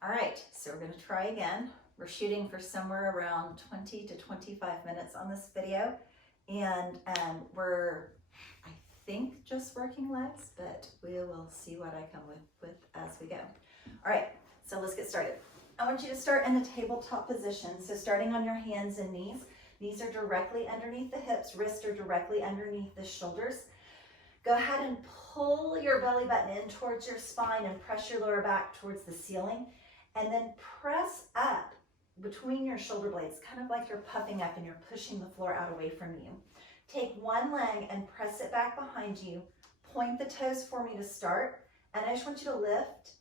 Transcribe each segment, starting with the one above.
All right, so we're going to try again. We're shooting for somewhere around 20 to 25 minutes on this video, and we're, I think, just working legs, but we will see what I come with as we go. All right, so let's get started. I want you to start in a tabletop position, so starting on your hands and knees. Knees are directly underneath the hips, wrists are directly underneath the shoulders. Go ahead and pull your belly button in towards your spine and press your lower back towards the ceiling. And then press up between your shoulder blades, kind of like you're puffing up and you're pushing the floor out away from you. Take one leg and press it back behind you. Point the toes for me to start. And I just want you to lift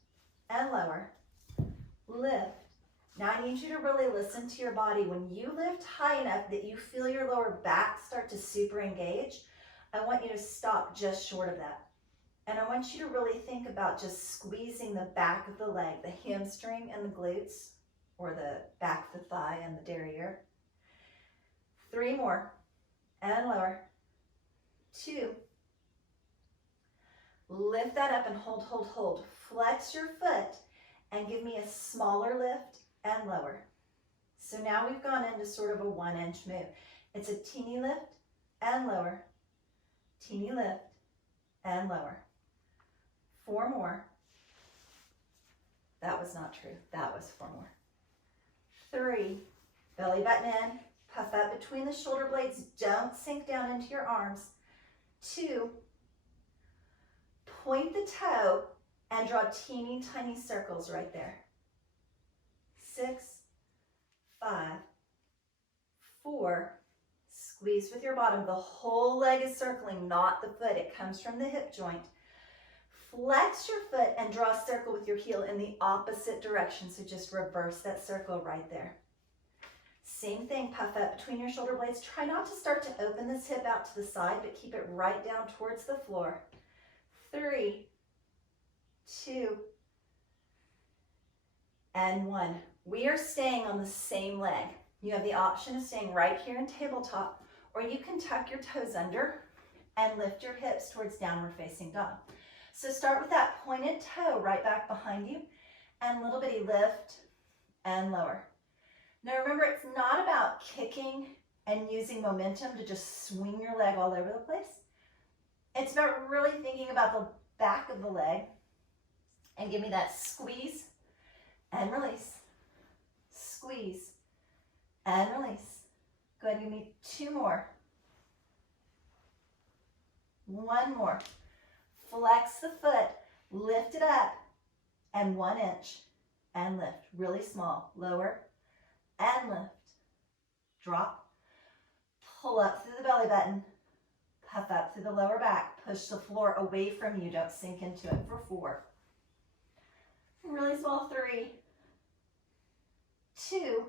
and lower. Lift. Now I need you to really listen to your body. When you lift high enough that you feel your lower back start to super engage, I want you to stop just short of that. And I want you to really think about just squeezing the back of the leg, the hamstring and the glutes, or the back of the thigh and the derriere. 3 more, and lower. 2. Lift that up and hold, hold, hold. Flex your foot and give me a smaller lift and lower. So now we've gone into sort of a 1-inch move. It's a teeny lift and lower, teeny lift and lower. 4 more. That was not true. That was 4 more. 3. Belly button in. Puff up between the shoulder blades. Don't sink down into your arms. 2. Point the toe and draw teeny tiny circles right there. 6, 5, 4. Squeeze with your bottom. The whole leg is circling, not the foot. It comes from the hip joint. Flex your foot and draw a circle with your heel in the opposite direction. So just reverse that circle right there. Same thing, puff up between your shoulder blades. Try not to start to open this hip out to the side, but keep it right down towards the floor. 3, 2, and 1. We are staying on the same leg. You have the option of staying right here in tabletop, or you can tuck your toes under and lift your hips towards downward facing dog. So start with that pointed toe right back behind you and little bitty lift and lower. Now remember, it's not about kicking and using momentum to just swing your leg all over the place. It's about really thinking about the back of the leg, and give me that squeeze and release, squeeze and release. Go ahead and give me 2 more. 1 more. Flex the foot, lift it up, and 1 inch, and lift. Really small. Lower, and lift. Drop. Pull up through the belly button. Puff up through the lower back. Push the floor away from you. Don't sink into it for 4. Really small. 3, 2.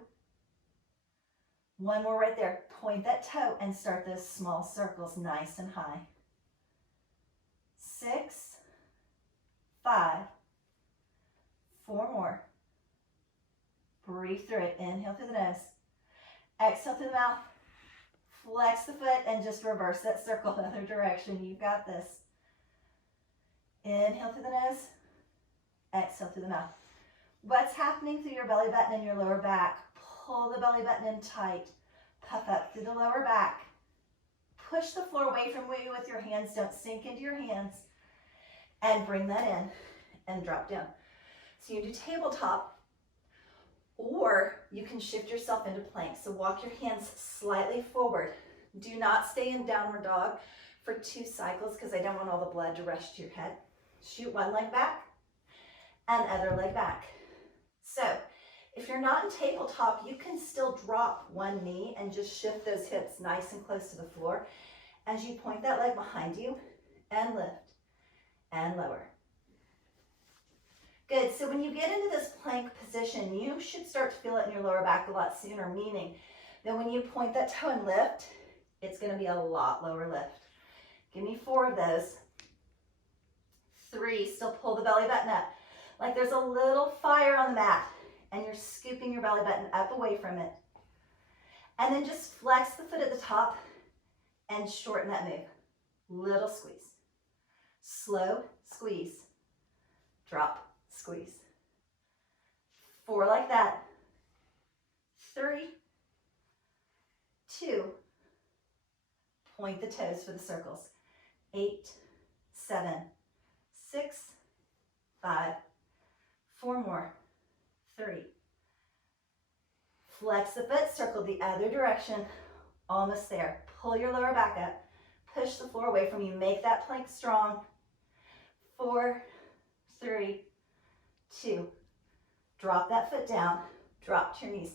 1 more right there. Point that toe and start those small circles nice and high. 6, 5, 4 more. Breathe through it. Inhale through the nose. Exhale through the mouth. Flex the foot and just reverse that circle the other direction. You've got this. Inhale through the nose. Exhale through the mouth. What's happening through your belly button and your lower back? Pull the belly button in tight. Puff up through the lower back. Push the floor away from you with your hands. Don't sink into your hands. And bring that in and drop down. So you do tabletop, or you can shift yourself into plank. So walk your hands slightly forward. Do not stay in downward dog for 2 cycles because I don't want all the blood to rush to your head. Shoot 1 leg back and other leg back. So if you're not in tabletop, you can still drop 1 knee and just shift those hips nice and close to the floor as you point that leg behind you and lift and lower. Good. So when you get into this plank position, you should start to feel it in your lower back a lot sooner, meaning that when you point that toe and lift, it's going to be a lot lower lift. Give me 4 of those. 3, still pull the belly button up. Like there's a little fire on the mat, and you're scooping your belly button up away from it. And then just flex the foot at the top and shorten that move. Little squeeze. Slow squeeze. Drop, squeeze. 4 like that. 3, 2, point the toes for the circles. 8, 7, 6, 5, 4 more. 3. Flex the foot, circle the other direction. Almost there. Pull your lower back up. Push the floor away from you. Make that plank strong. 4, 3, 2. Drop that foot down. Drop to your knees.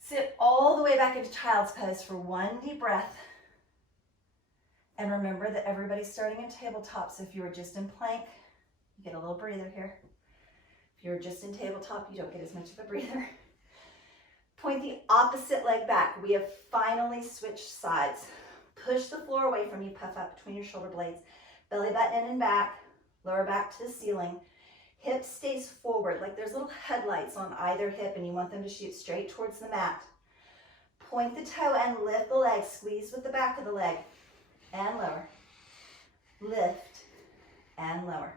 Sit all the way back into child's pose for one deep breath. And remember that everybody's starting in tabletop, so if you were just in plank, you get a little breather here. If you're just in tabletop, you don't get as much of a breather. Point the opposite leg back. We have finally switched sides. Push the floor away from you, puff up between your shoulder blades. Belly button in and back, lower back to the ceiling. Hip stays forward, like there's little headlights on either hip and you want them to shoot straight towards the mat. Point the toe and lift the leg. Squeeze with the back of the leg and lower. Lift and lower.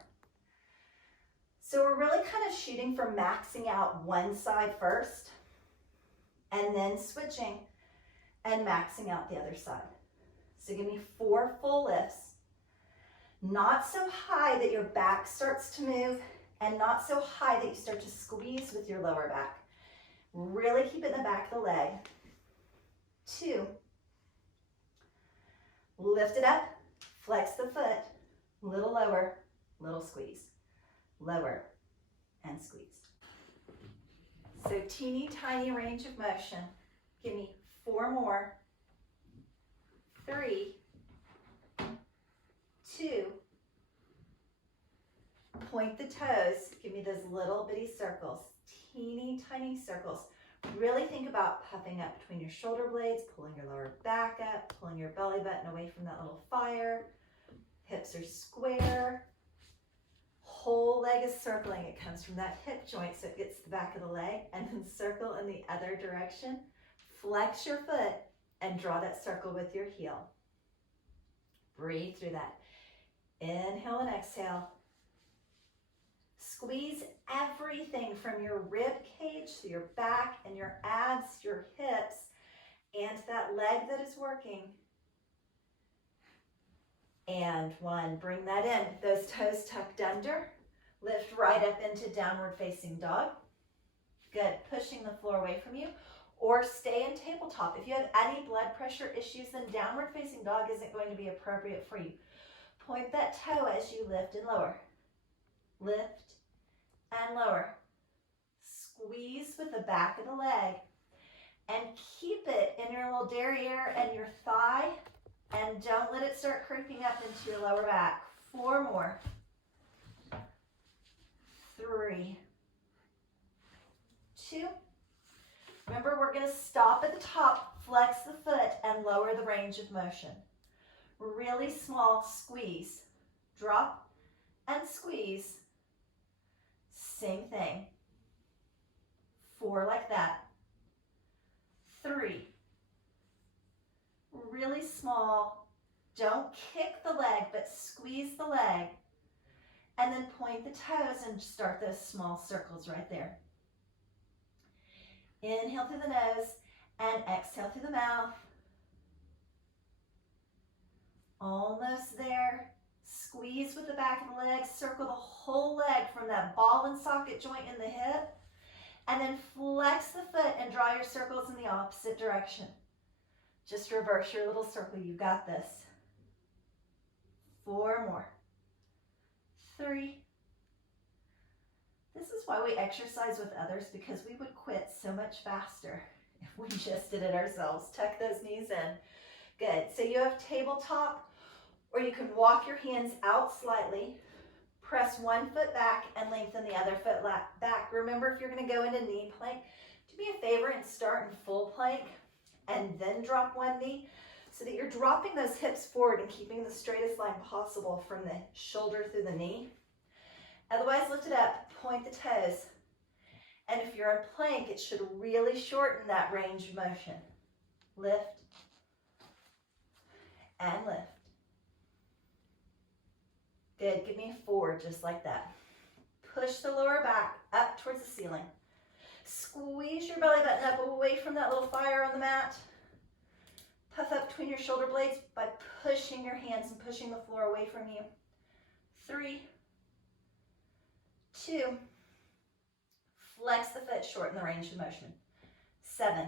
So we're really kind of shooting for maxing out one side first and then switching and maxing out the other side. So give me 4 full lifts. Not so high that your back starts to move and not so high that you start to squeeze with your lower back. Really keep it in the back of the leg. 2. Lift it up, flex the foot, little lower, little squeeze. Lower and squeeze. So teeny tiny range of motion. Give me 4 more. 3, 2, point the toes. Give me those little bitty circles, teeny tiny circles. Really think about puffing up between your shoulder blades, pulling your lower back up, pulling your belly button away from that little fire. Hips are square. Whole leg is circling. It comes from that hip joint, so it gets the back of the leg, and then circle in the other direction. Flex your foot and draw that circle with your heel. Breathe through that. Inhale and exhale. Squeeze everything from your rib cage to your back and your abs, your hips, and that leg that is working. And 1, bring that in. Those toes tucked under. Lift right up into downward facing dog. Good, pushing the floor away from you. Or stay in tabletop. If you have any blood pressure issues, then downward facing dog isn't going to be appropriate for you. Point that toe as you lift and lower. Lift and lower. Squeeze with the back of the leg. And keep it in your little derriere and your thigh. And don't let it start creeping up into your lower back. 4 more. 3, 2. Remember, we're going to stop at the top, flex the foot, and lower the range of motion. Really small squeeze. Drop and squeeze. Same thing. 4 like that. 3. Really small. Don't kick the leg, but squeeze the leg. And then point the toes and start those small circles right there. Inhale through the nose and exhale through the mouth. Almost there. Squeeze with the back of the leg. Circle the whole leg from that ball and socket joint in the hip. And then flex the foot and draw your circles in the opposite direction. Just reverse your little circle. You got this. 4 more. 3. This is why we exercise with others, because we would quit so much faster if we just did it ourselves. Tuck those knees in. Good. So you have tabletop, or you can walk your hands out slightly. Press one foot back and lengthen the other foot back. Remember, if you're going to go into knee plank, do me a favor and start in full plank and then drop one knee so that you're dropping those hips forward and keeping the straightest line possible from the shoulder through the knee. Otherwise, lift it up, point the toes. And if you're in plank, it should really shorten that range of motion. Lift and lift. Good, give me 4 just like that. Push the lower back up towards the ceiling. Squeeze your belly button up away from that little fire on the mat. Puff up between your shoulder blades by pushing your hands and pushing the floor away from you. 3, 2, flex the foot, shorten the range of motion. 7,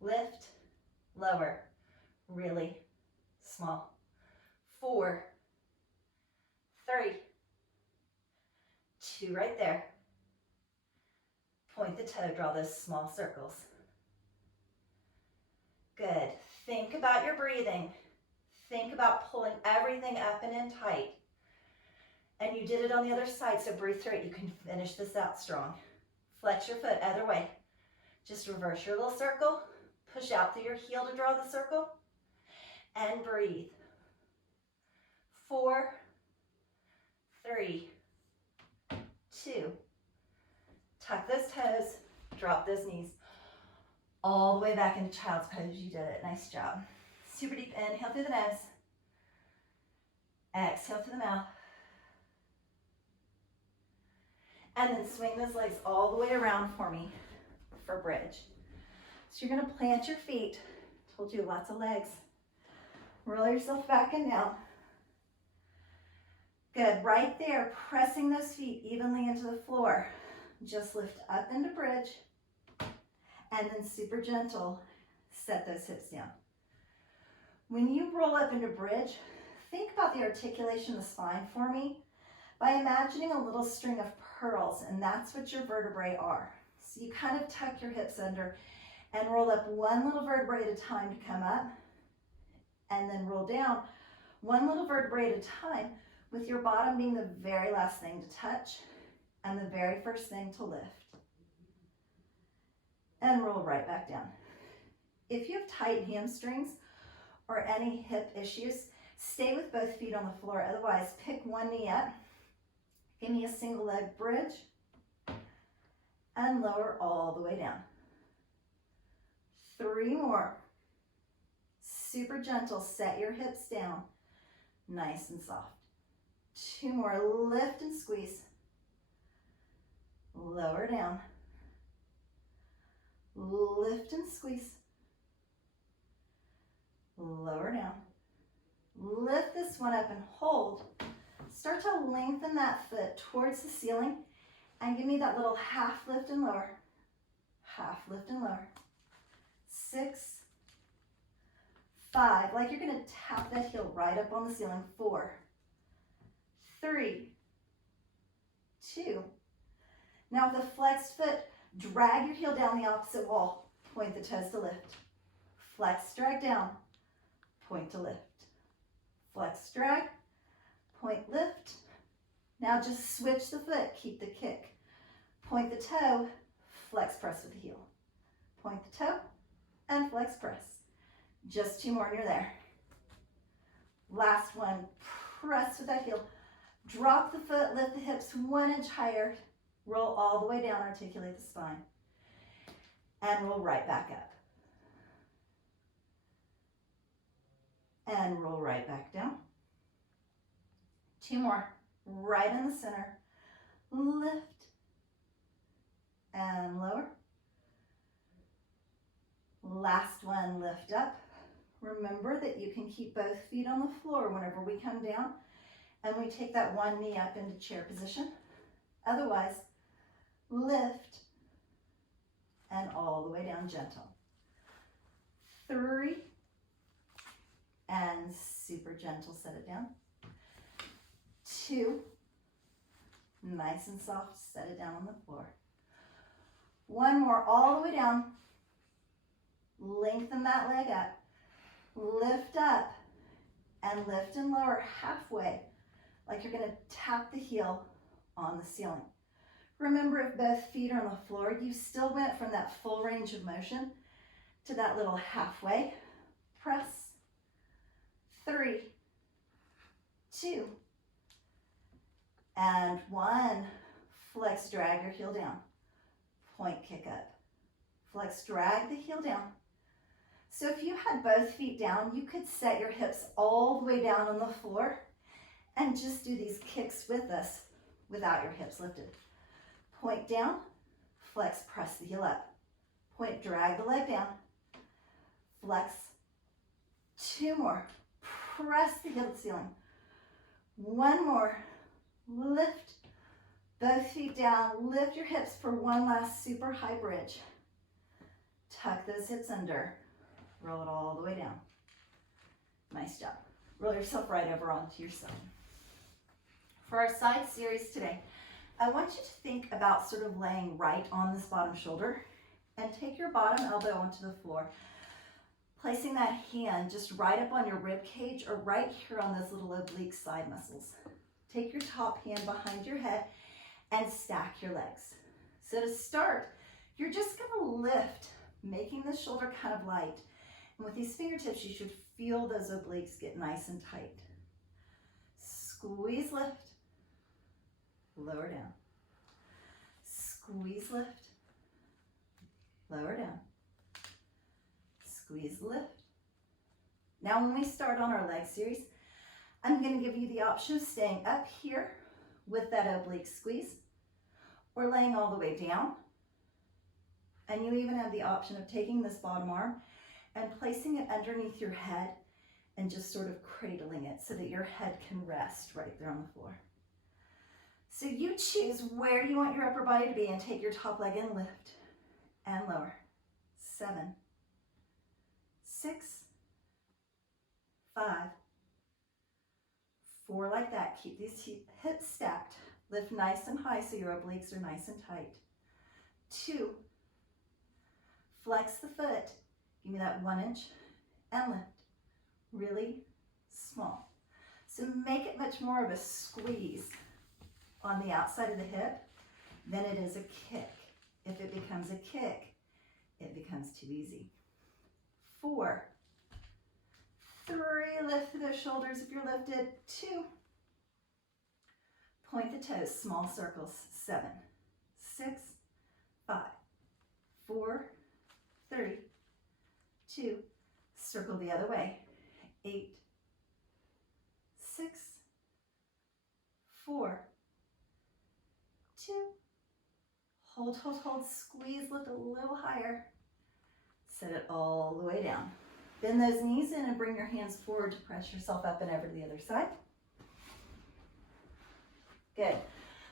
lift, lower, really small. 4, 3, 2 right there. Point the toe, draw those small circles. Good. Think about your breathing. Think about pulling everything up and in tight. And you did it on the other side, so breathe through it. You can finish this out strong. Flex your foot other way. Just reverse your little circle. Push out through your heel to draw the circle. And breathe. 4, 3, 2. Tuck those toes. Drop those knees. All the way back into child's pose. You did it. Nice job. Super deep inhale through the nose. Exhale through the mouth. And then swing those legs all the way around for me for bridge. So you're going to plant your feet. Told you, lots of legs. Roll yourself back and down. Good. Right there, pressing those feet evenly into the floor. Just lift up into bridge. And then super gentle, set those hips down. When you roll up into bridge, think about the articulation of the spine for me by imagining a little string of pearls, and that's what your vertebrae are. So you kind of tuck your hips under and roll up one little vertebrae at a time to come up, and then roll down one little vertebrae at a time, with your bottom being the very last thing to touch and the very first thing to lift. And roll right back down. If you have tight hamstrings or any hip issues, stay with both feet on the floor. Otherwise, pick one knee up. Give me a single leg bridge and lower all the way down. 3 more. Super gentle, set your hips down, nice and soft. 2 more, lift and squeeze. Lower down. Lift and squeeze. Lower down. Lift this one up and hold. Start to lengthen that foot towards the ceiling and give me that little half lift and lower. Half lift and lower. 6, 5, like you're going to tap that heel right up on the ceiling. 4, 3, 2. Now with a flexed foot, drag your heel down the opposite wall. Point the toes to lift. Flex, drag down. Point to lift. Flex, drag. Point, lift. Now just switch the foot. Keep the kick. Point the toe. Flex, press with the heel. Point the toe and flex, press. Just 2 more and you're there. Last one. Press with that heel. Drop the foot. Lift the hips 1 inch higher. Roll all the way down, articulate the spine. And roll right back up. And roll right back down. 2 more, right in the center. Lift and lower. Last one, lift up. Remember that you can keep both feet on the floor whenever we come down, and we take that one knee up into chair position. Otherwise, lift and all the way down, gentle. 3, and super gentle, set it down. 2, nice and soft, set it down on the floor. 1 more, all the way down. Lengthen that leg up. Lift up and lift and lower halfway, like you're going to tap the heel on the ceiling. Remember, if both feet are on the floor, you still went from that full range of motion to that little halfway. Press. 3, 2, and 1. Flex, drag your heel down. Point, kick up. Flex, drag the heel down. So if you had both feet down, you could set your hips all the way down on the floor and just do these kicks with us without your hips lifted. Point down, Flex, press the heel up. Point, drag the leg down. Flex. 2 more. Press the heel to the ceiling. 1 more. Lift both feet down. Lift your hips for one last super high bridge. Tuck those hips under. Roll it all the way down. Nice job. Roll yourself right over onto your side. For our side series today, I want you to think about sort of laying right on this bottom shoulder and take your bottom elbow onto the floor, placing that hand just right up on your rib cage or right here on those little oblique side muscles. Take your top hand behind your head and stack your legs. So to start, you're just gonna lift, making the shoulder kind of light. And with these fingertips, you should feel those obliques get nice and tight. Squeeze, lift, lower down. Squeeze, lift, lower down. Squeeze, lift. Now when we start on our leg series, I'm going to give you the option of staying up here with that oblique squeeze or laying all the way down. And you even have the option of taking this bottom arm and placing it underneath your head and just sort of cradling it so that your head can rest right there on the floor. So you choose where you want your upper body to be and take your top leg in, lift and lower. 7, 6, 5, 4, like that. Keep these hips stacked. Lift nice and high so your obliques are nice and tight. 2, flex the foot. Give me that 1 inch and lift. Really small. So make it much more of a squeeze on the outside of the hip than it is a kick. If it becomes a kick, it becomes too easy. 4, 3, lift those shoulders if you're lifted. 2, point the toes, small circles. 7, 6, 5, 4, 3, 2, circle the other way. 8, 6, 4, 2, hold, hold, hold, squeeze, lift a little higher. Set it all the way down. Bend those knees in and bring your hands forward to press yourself up and over to the other side. Good.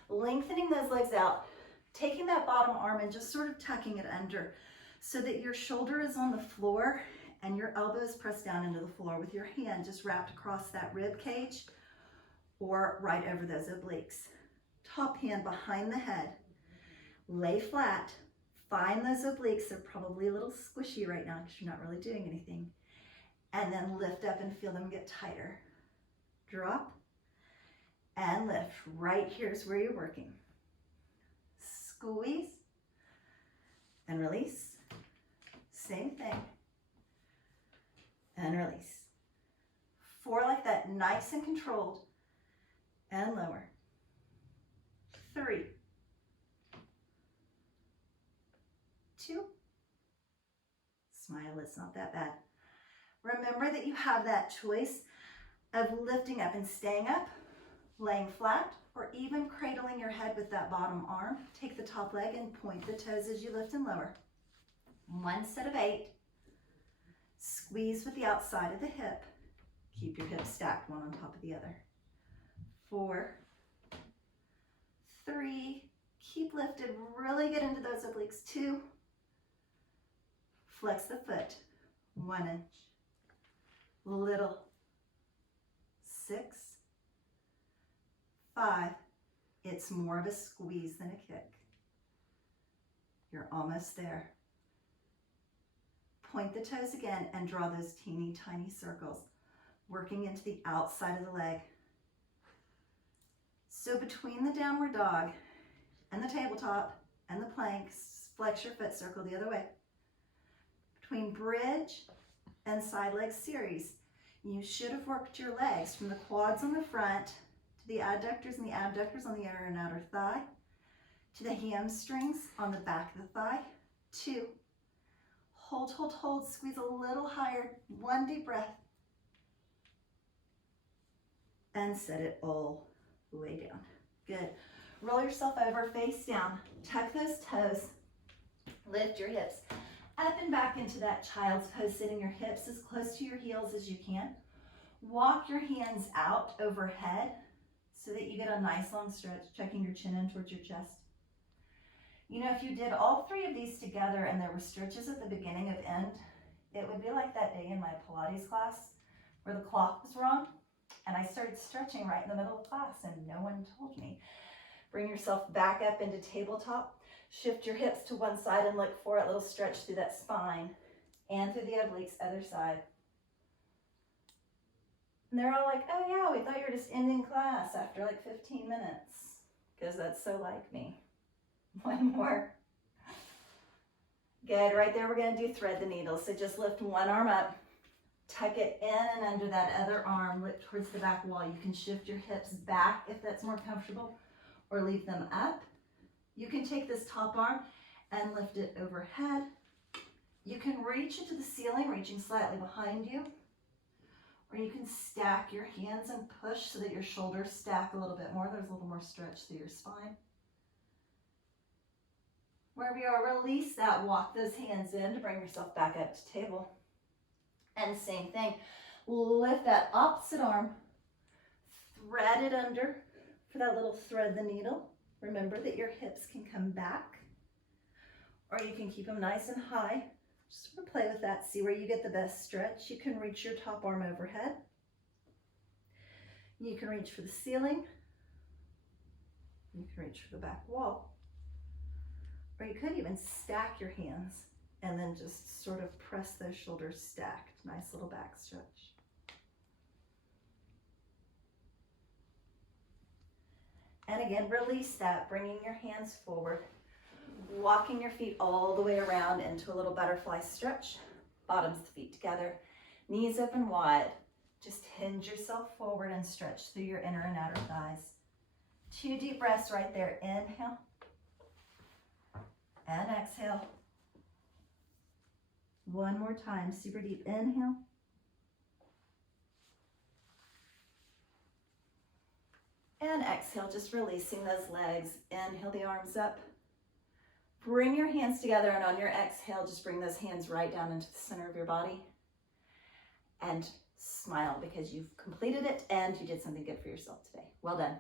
Lengthening those legs out, taking that bottom arm and just sort of tucking it under so that your shoulder is on the floor and your elbows pressed down into the floor with your hand just wrapped across that rib cage or right over those obliques. Top hand behind the head. Lay flat. Find those obliques. They're probably a little squishy right now because you're not really doing anything. And then lift up and feel them get tighter. Drop and lift. Right here is where you're working. Squeeze and release. Same thing. And release. 4, like that, nice and controlled. And lower. 3, 2, smile, it's not that bad. Remember that you have that choice of lifting up and staying up, laying flat, or even cradling your head with that bottom arm. Take the top leg and point the toes as you lift and lower. 1 set of 8. Squeeze with the outside of the hip. Keep your hips stacked, one on top of the other. 4, 3, keep lifted, really get into those obliques. 2, flex the foot, 1 inch, little. 6, 5, it's more of a squeeze than a kick. You're almost there. Point the toes again and draw those teeny tiny circles, working into the outside of the leg. So between the downward dog and the tabletop and the plank, flex your foot, circle the other way. Between bridge and side leg series, you should have worked your legs from the quads on the front to the adductors and the abductors on the inner and outer thigh, to the hamstrings on the back of the thigh. 2, hold, hold, hold, squeeze a little higher. 1 deep breath. And set it all the way down. Good. Roll yourself over, face down. Tuck those toes. Lift your hips up and back into that child's pose, sitting your hips as close to your heels as you can. Walk your hands out overhead so that you get a nice long stretch, checking your chin in towards your chest. You know, if you did all three of these together and there were stretches at the beginning of end, it would be like that day in my Pilates class where the clock was wrong and I started stretching right in the middle of class and no one told me. Bring yourself back up into tabletop. Shift your hips to one side and look for a little stretch through that spine and through the obliques, other side. And they're all like, oh yeah, we thought you were just ending class after like 15 minutes, because that's so like me. One more. Good, right there we're gonna do thread the needle. So just lift one arm up, tuck it in and under that other arm, look towards the back wall. You can shift your hips back if that's more comfortable, or leave them up. You can take this top arm and lift it overhead. You can reach it to the ceiling, reaching slightly behind you, or you can stack your hands and push so that your shoulders stack a little bit more. There's a little more stretch through your spine. Wherever you are, release that, walk those hands in to bring yourself back up to table. And same thing, lift that opposite arm, thread it under for that little thread the needle. Remember that your hips can come back, or you can keep them nice and high. Just sort of play with that, see where you get the best stretch. You can reach your top arm overhead. You can reach for the ceiling. You can reach for the back wall. Or you could even stack your hands and then just sort of press those shoulders stacked. Nice little back stretch. And again, release that, bringing your hands forward, walking your feet all the way around into a little butterfly stretch. Bottoms of the feet together, knees open wide. Just hinge yourself forward and stretch through your inner and outer thighs. 2 deep breaths right there. Inhale and exhale. One more time, super deep inhale. And exhale, just releasing those legs. Inhale the arms up. Bring your hands together, and on your exhale, just bring those hands right down into the center of your body. And smile because you've completed it and you did something good for yourself today. Well done.